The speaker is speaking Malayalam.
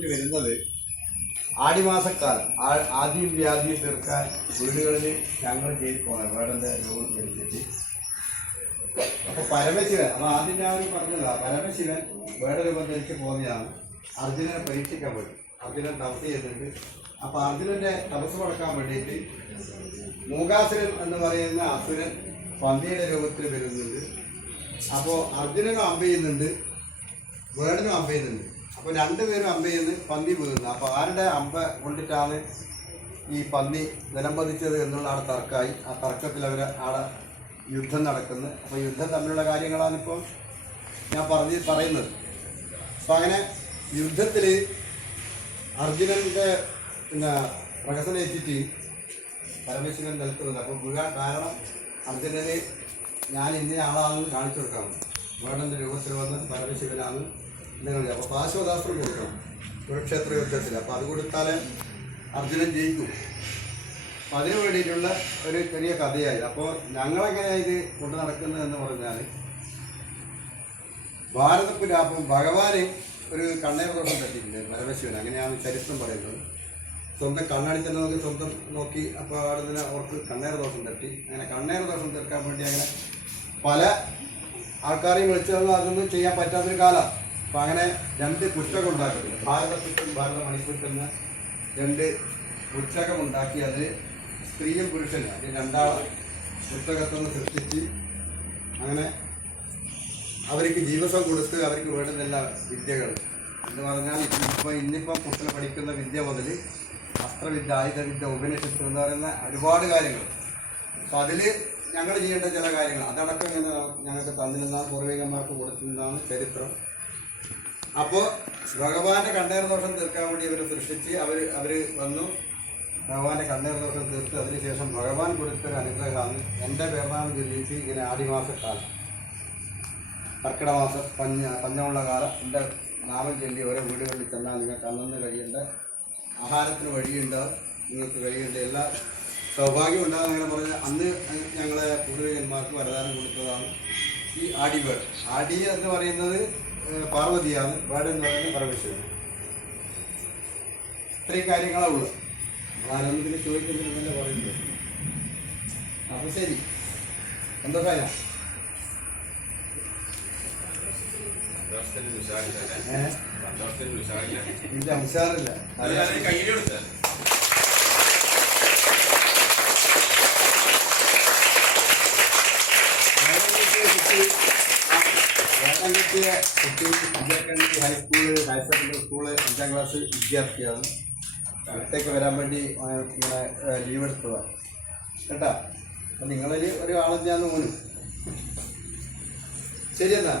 പറഞ്ഞിട്ട് വരുന്നത് ആടിമാസക്കാലം ആദ്യം വ്യാധി തീർക്കാൻ വീടുകളിൽ ഞങ്ങൾ ചെയ്ത് പോകണം വേടൻ്റെ രൂപം ധരിച്ചിട്ട്. അപ്പോൾ പരമശിവൻ, അപ്പോൾ ആദ്യം ഞാൻ പറഞ്ഞതാ, പരമശിവൻ വേടരൂപം ധരിച്ച് പോകുന്നതാണ് അർജുനനെ പരീക്ഷിക്കാൻ വേണ്ടി. അർജുനൻ തപസ് ചെയ്തിട്ടുണ്ട്. അപ്പോൾ അർജുനൻ്റെ തപസ് മുടക്കാൻ വേണ്ടിയിട്ട് മൂകാസുരൻ എന്ന് പറയുന്ന അസുരൻ പന്നിയുടെ രൂപത്തിൽ വരുന്നുണ്ട്. അപ്പോൾ അർജുനനും അമ്പ ചെയ്യുന്നുണ്ട്, വേടനും അമ്പ ചെയ്യുന്നുണ്ട്. അപ്പോൾ രണ്ടുപേരും അമ്പ ചെയ്യുന്നത് പന്നി വീഴുന്നു. അപ്പോൾ ആരുടെ അമ്പ കൊണ്ടിട്ടാണ് ഈ പന്നി നിലം പതിച്ചത് എന്നുള്ളതാണ് തർക്കമായി. ആ തർക്കത്തിൽ അവർ ആടെ യുദ്ധം നടക്കുന്നത്. അപ്പോൾ യുദ്ധം തമ്മിലുള്ള കാര്യങ്ങളാണിപ്പോൾ ഞാൻ പറയുന്നത്. അപ്പോൾ അങ്ങനെ യുദ്ധത്തിൽ അർജുനൻ്റെ പ്രഹസനേറ്റിട്ട് പരമേശ്വരൻ നിൽക്കുന്നുണ്ട്. അപ്പോൾ വീഴാൻ കാരണം അർജുനന് ഞാൻ ഇന്ന ആളാണെന്ന് കാണിച്ചു കൊടുക്കാം. വേടൻ്റെ രൂപത്തിൽ വന്ന് പരമശിവനാണ് നിങ്ങൾ. അപ്പോൾ പാശവദാസ്ത്രം കൊടുക്കണം കുരുക്ഷേത്ര യുദ്ധത്തിൽ. അപ്പോൾ അത് കൊടുത്താൽ അർജുനൻ ജയിക്കും. അപ്പം അതിനു വേണ്ടിയിട്ടുള്ള ഒരു ചെറിയ കഥയായി. അപ്പോൾ ഞങ്ങളെങ്ങനെയാണ് ഇത് കൊണ്ടു നടക്കുന്നതെന്ന് പറഞ്ഞാൽ, ഭാരതപ്പുരാപ്പം ഭഗവാന് ഒരു കണ്ണേർ ദോഷം പറ്റിയിട്ടുണ്ട് പരമശിവൻ. അങ്ങനെയാണ് ചരിത്രം പറയുന്നത്. സ്വന്തം കണ്ണാടി തന്നെ നോക്കി സ്വന്തം നോക്കി അപ്പോൾ അവിടെ നിന്ന് അവർക്ക് കണ്ണേർ ദോഷം തട്ടി. അങ്ങനെ കണ്ണേർ ദോഷം തീർക്കാൻ വേണ്ടി അങ്ങനെ പല ആൾക്കാരെയും വിളിച്ചതൊന്നും അതൊന്നും ചെയ്യാൻ പറ്റാത്തൊരു കാലം. അപ്പം അങ്ങനെ രണ്ട് പുസ്തകം ഉണ്ടാക്കി, ഭാരതപ്പുറ്റം ഭാരത മണിപ്പുറ്റെന്ന് രണ്ട് പുസ്തകം ഉണ്ടാക്കി. അത് സ്ത്രീയും പുരുഷനും അത് രണ്ടാളെ പുസ്തകത്തൊന്ന് സൃഷ്ടിച്ച് അങ്ങനെ അവർക്ക് ജീവസം കൊടുത്ത് അവർക്ക് വേണ്ടുന്നില്ല വിദ്യകൾ എന്ന് പറഞ്ഞാൽ ഇന്നിപ്പം കുട്ടികൾ പഠിക്കുന്ന വിദ്യ മുതൽ അസ്ത്രവിദ്യ, ആയുധവിദ്യ, ഉപനിഷത്ത് എന്ന് പറയുന്ന ഒരുപാട് കാര്യങ്ങൾ. അപ്പോൾ അതിൽ ഞങ്ങൾ ചെയ്യേണ്ട ചില കാര്യങ്ങൾ അതടക്കം ഇങ്ങനെ ഞങ്ങൾക്ക് തന്നിരുന്ന പൂർവികന്മാർക്ക് കൊടുത്തിരുന്നതാണ് ചരിത്രം. അപ്പോൾ ഭഗവാന്റെ കണ്ണേർ ദോഷം തീർക്കാൻ വേണ്ടി അവർ സൃഷ്ടിച്ച് അവർ വന്നു. ഭഗവാന്റെ കണ്ണേർ ദോഷം തീർത്ത് അതിനുശേഷം ഭഗവാൻ കൊടുത്തൊരു അനുഗ്രഹമാണ് എൻ്റെ പേർനാമം ചൊല്ലിയിട്ട് ഇങ്ങനെ ആടിമാസക്കാലം, കർക്കിടക മാസം പഞ്ഞമുള്ള കാലം എൻ്റെ നാമം ചൊല്ലി ഓരോ വീടുകളിൽ ചെന്നാൽ നിങ്ങൾക്ക് അന്നു കഴിയേണ്ട ആഹാരത്തിന് വഴിയുണ്ടാവും, നിങ്ങൾക്ക് കഴിയേണ്ട എല്ലാ സൗഭാഗ്യം ഉണ്ടാകും. അങ്ങനെ പറഞ്ഞ് അന്ന് ഞങ്ങളെ പൂർവികന്മാർക്ക് വരദാനം കൊടുത്തതാണ് ഈ ആടിവേട്. ആടി എന്ന് പറയുന്നത് പാർവതിയാണ്, വേട് എന്ന് പറയുന്നത് പരമേശ്വരൻ. ഇത്രയും കാര്യങ്ങളാണ് ഉള്ളത്. ആനന്ദത്തിന് ചോദിക്കുന്നതിന് തന്നെ പറയുന്നത്. അപ്പോൾ ശരി, സന്തോഷമായ ഇല്ല ഉഷാറില്ല. കുട്ടി വിദ്യാർത്ഥി high school, higher secondary school 5ാം class വിദ്യാർത്ഥിയാണ്. അടുത്തേക്ക് വരാൻ വേണ്ടി ഇങ്ങനെ ലീവ് എടുത്തതാണ് കേട്ടാ. അപ്പം നിങ്ങളിൽ ഒരാളും ഞാൻ മോനും. ശരി എന്നാ.